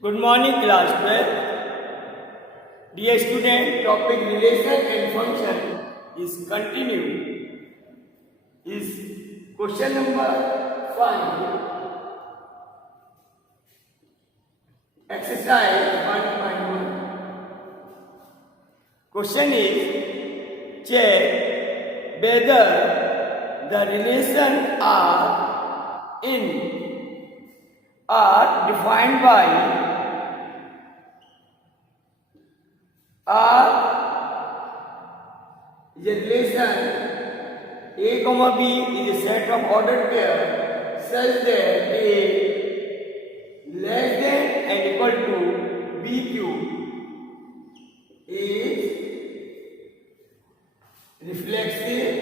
Good morning, class 12. Dear student, topic relation and function is continued. Is question number 5. Exercise 1.1. Question is check whether the relations are defined by the relation A, B is a set of ordered pair such that A less than and equal to BQ is reflexive,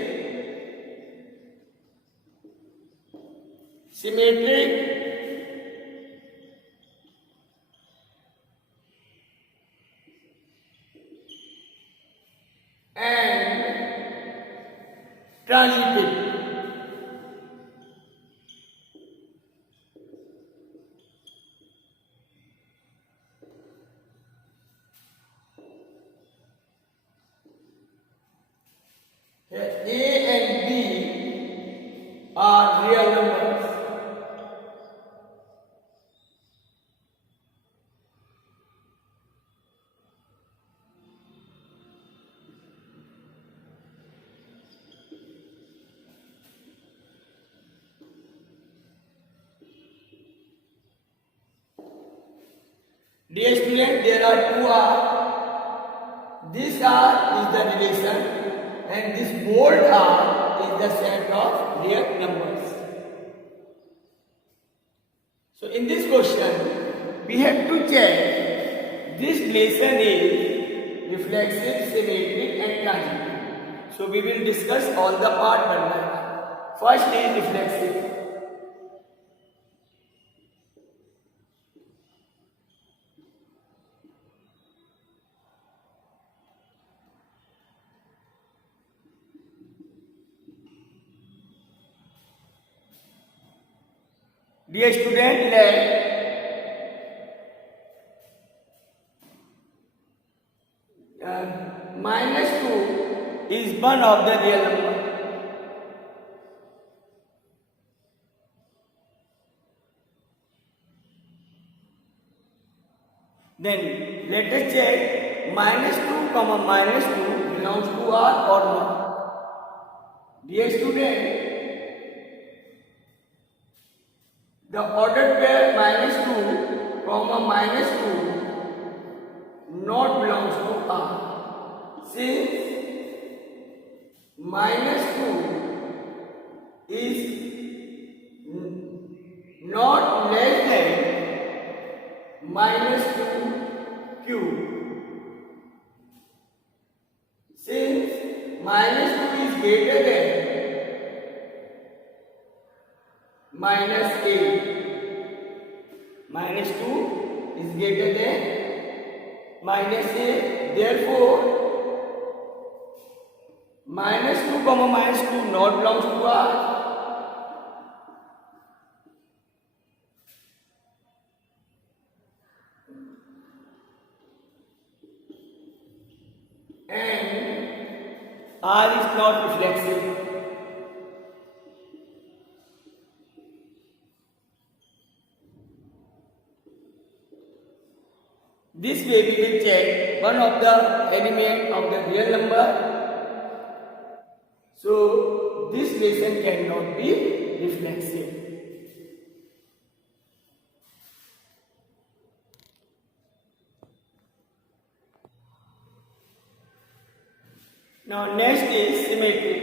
symmetric, and transitive. Here A and B are real numbers. Dear student, there are two R. This R is the relation and this bold R is the set of real numbers. So in this question, we have to check this relation is reflexive, symmetric and transitive. So we will discuss all the part one by one. First is reflexive. Dear student, let minus 2 is one of the real number. Then let us check minus 2 comma minus 2 belongs to R or not. Dear student, the ordered pair minus 2 comma minus 2 not belongs to R. Since minus 2 is not less than minus 2 cube. Since minus 2 is greater than minus A. Minus 2 is greater than minus A. Therefore, minus 2 comma minus 2 not belongs to R. And R is not reflexive. This way we will check one of the element of the real number. So this relation cannot be reflexive. Now next is symmetry.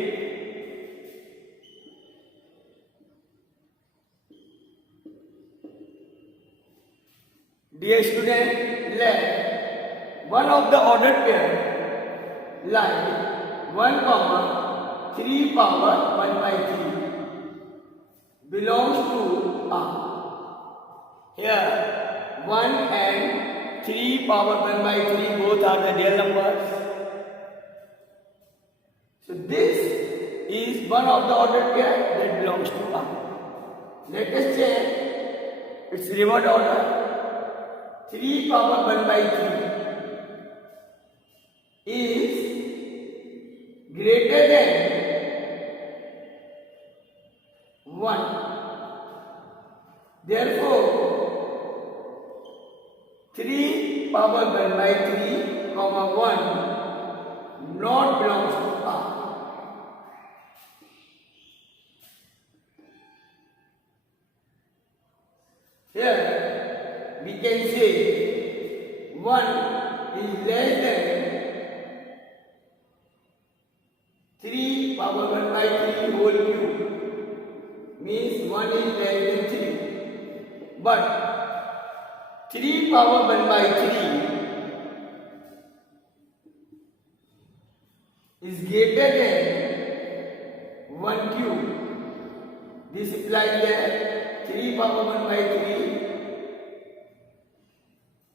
Dear student, let one of the ordered pair like 1 comma 3 power 1 by 3 belongs to R. Here 1 and 3 power 1 by 3 both are the real numbers. So this is one of the ordered pair that belongs to R. Let us check its reverse order. 3 power 1 by 3 is greater than 1. Therefore, 3 power 1 by 3 comma 1 not belongs to R. Here we can say 1 is less than 3 power 1 by 3 whole cube, means 1 is less than 3. But 3 power 1 by 3 is greater than 1 cube. This implies that 3 power 1 by 3,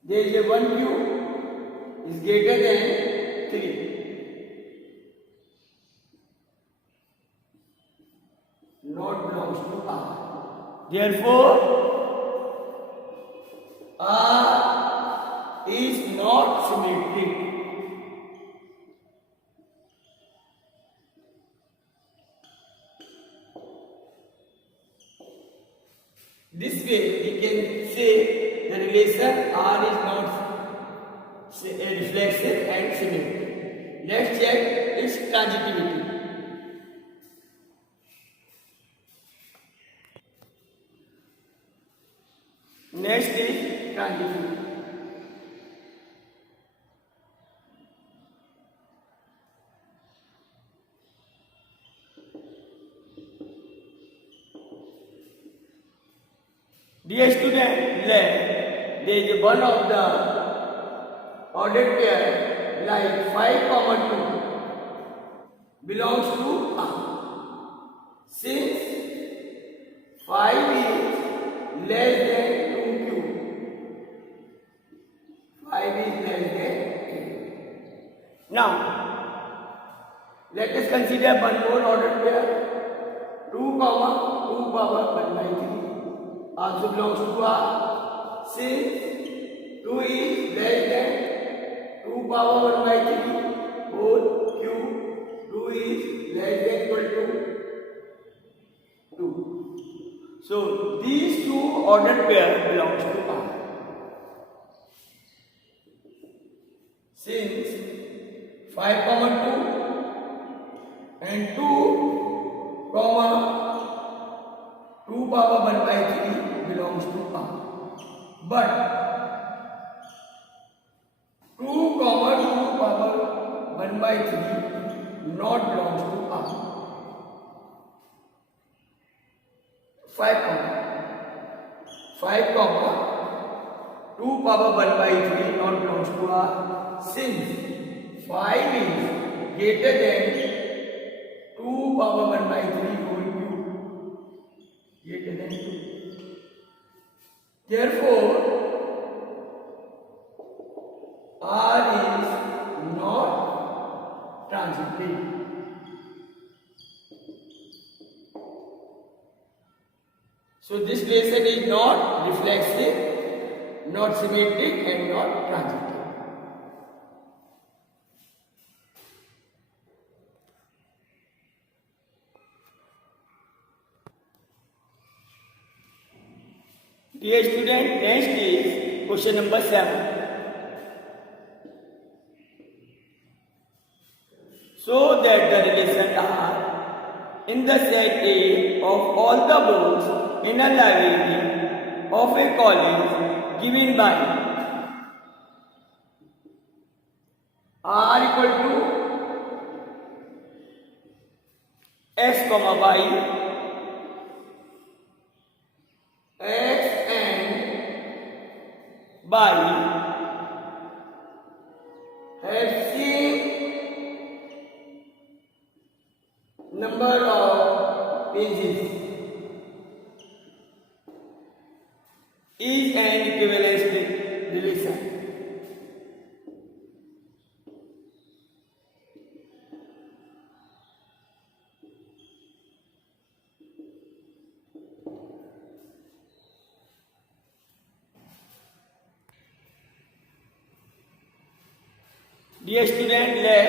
there is a 1 cube is greater than 3. Not belongs to R. Therefore, R is not symmetric. This way we can say the relation R is not reflexive and symmetric. Let's check its transitivity. Next is transitivity. Dear student, there is one of the ordered pair like 5 comma 2 belongs to R. Since 5 is less than 2 cube, 5 is less than 8. Now, let us consider one more ordered pair 2 comma 2 power 1 by 3. Also belongs to R. Since 2 is less than 2 power 1 by 3 whole cube, 2 is less than equal to 2. So these two ordered pair belongs to R. Since 5 comma 2 and 2 comma 2 power 1 by 3 belongs to R. But 2 comma 2 power 1 by 3 not belongs to R. 5 comma 2 power 1 by 3 not belongs to R. Since 5 is greater than 2 power 1 by 3 whole cube, greater than 2. Therefore, R is not transitive. So this relation is not reflexive, not symmetric, and not transitive. Dear student, next is question number 7. So that the relation R in the set A of all the books in a library of a college given by R equal to x comma y, x and y have same number of pages is an equivalence relation. Dear student, let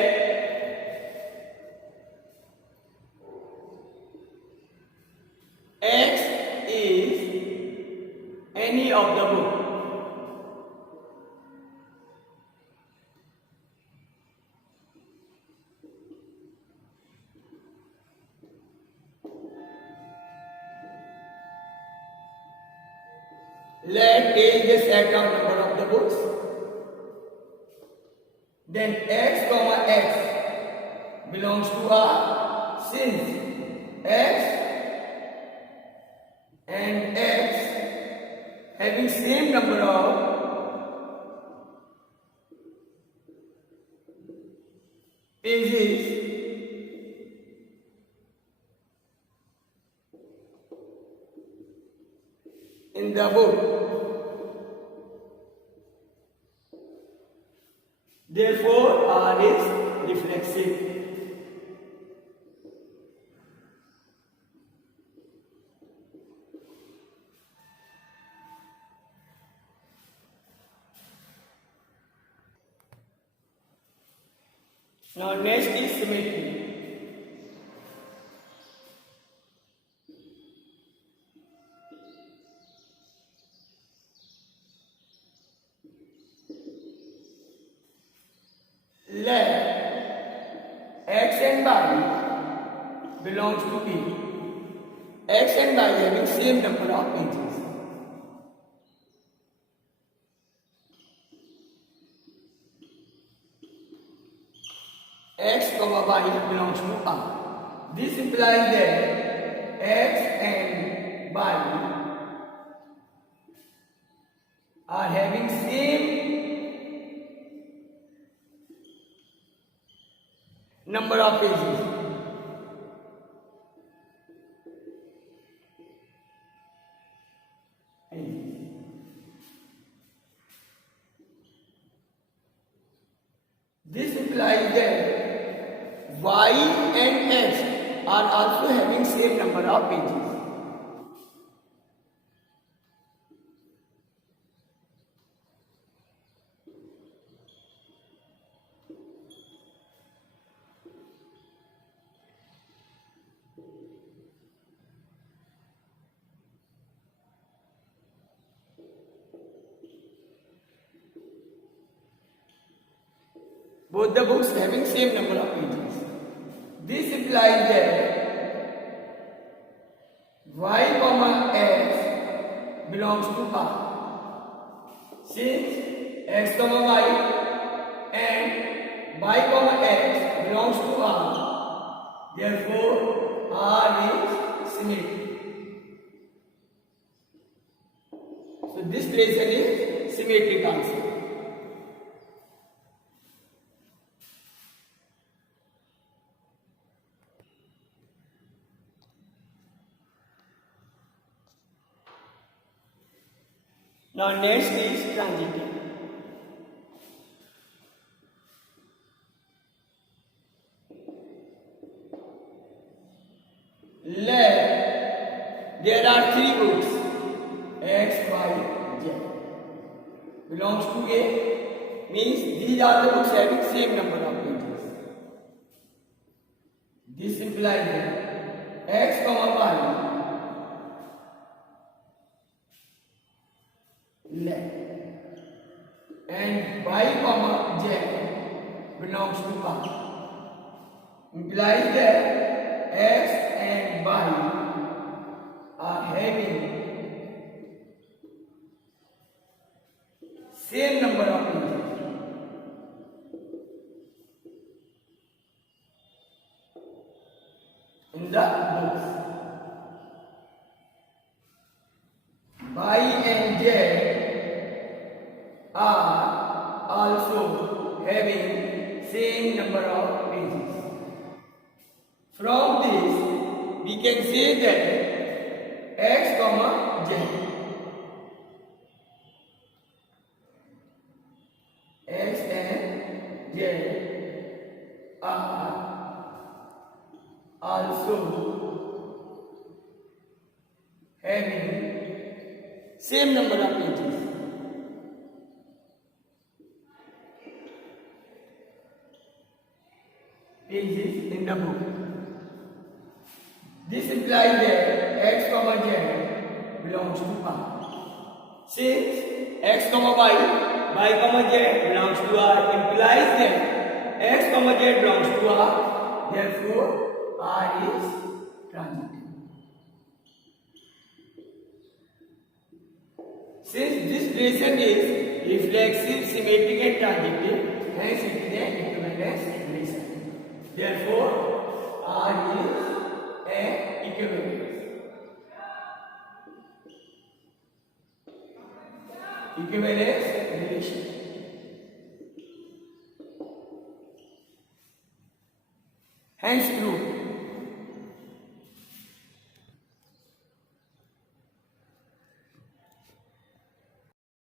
X is any of the book. Let A is the set of number of the books. Then X comma X belongs to R. Since X and X having same number of pages in the book, therefore R is reflexive. Now next is symmetry. Let X and Y belongs to P. X and Y having same number of pages. X comma Y belongs to R. This implies that X and Y are having same number of pages. This implies that Y and X are also having same number of pages. Both the books having same number of pages. This implies that Y comma X belongs to R. Since X comma Y and Y comma X belongs to R, therefore R is symmetric. So this relation is symmetric answer. Now next is transitive. Let there are three books X, Y, Z belongs to A, means these are the books having same number of pages. This implies that X comma Y and Y comma Z belongs to R, implies that X and Y are having same number of pages. In the books. Y and Z are also having same number of pages. From this, we can say that X comma Z, X and Z are also having same number of pages. the book. This implies that x, z belongs to R. Since x, y, z belongs to R implies that x, z belongs to R, therefore R is transitive. Since this relation is reflexive, symmetric and transitive, hence it is an equivalence relation. Therefore, R is an equivalence. Equivalence relation.